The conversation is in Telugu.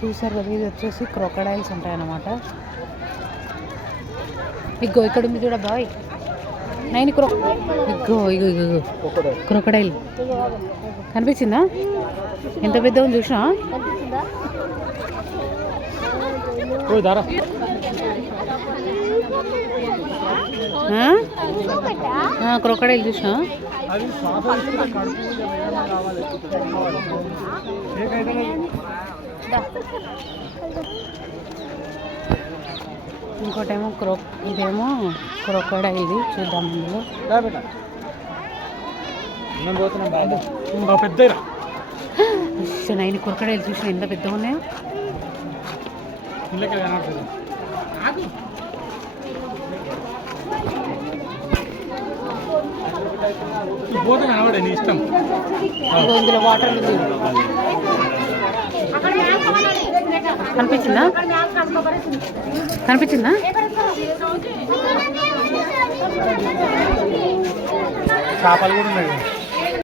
చూసారు కదా, ఇది వచ్చేసి క్రొకడైల్స్ ఉంటాయన్నమాట. ఇగో ఇక్కడ ఉంది చూడ బాయ్, నైన్ ఇగో ఇగో ఇగో క్రొకడైల్ కనిపించిందా? ఎంత పెద్ద ఉంది చూసినా? క్రొకడైల్ చూసినా? ఇంకోటేమో ఇదేమో క్రొకడైల్, ఇది చూద్దాం. ఇందులో పెద్ద నైన్ క్రొకడైల్ చూసినా ఎంత పెద్దగా ఉన్నాయో. ఇష్టం ఇందులో వాటర్ కనిపించిందా? కనిపించిందా? చేపలు కూడా ఉన్నాయి.